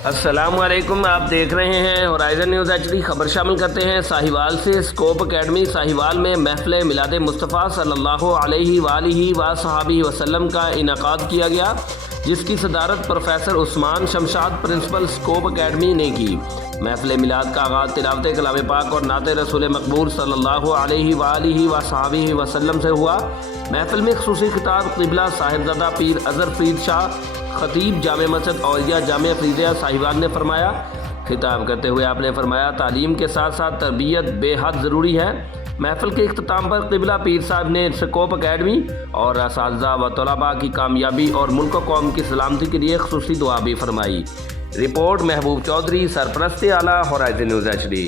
अस्सलामुअलैकुम, आप देख रहे हैं होराइजन न्यूज़ एचडी। खबर शामिल करते हैं साहिवाल से। स्कोप एकेडमी साहिवाल में महफिल मिलाद मुस्तफ़ा सल्लल्लाहु अलैहि वालैहि वसल्लम का इनेकाद किया गया, जिसकी सदारत professor Usman Shamshad principal Scope Academy ने की। महफिल मिलाद का आगाज़ तिलावत कलाम पाक और नाते रसूल मकबूल सल्लल्लाहु अलैहि वालैहि वसल्लम से हुआ। महफिल में खुसूसी खिताब क़िबला साहिबजादा पीर अज़हर फरीद शाह खतीब जामे मस्जिद औलिया जामिया फरीदिया साहिवाल ने फरमाया। खिताब करते हुए आपने फरमाया, तालीम के साथ साथ तरबियत बेहद ज़रूरी है। महफिल के इख्तिताम पर क़िबला पीर साहब ने स्कोप एकेडमी और असातिज़ा व तलबा की कामयाबी और मुल्क व कौम की सलामती के लिए खुसूसी दुआ भी फरमाई। रिपोर्ट महबूब चौधरी, सरपरस्त आला, होराइजन न्यूज़ एचडी।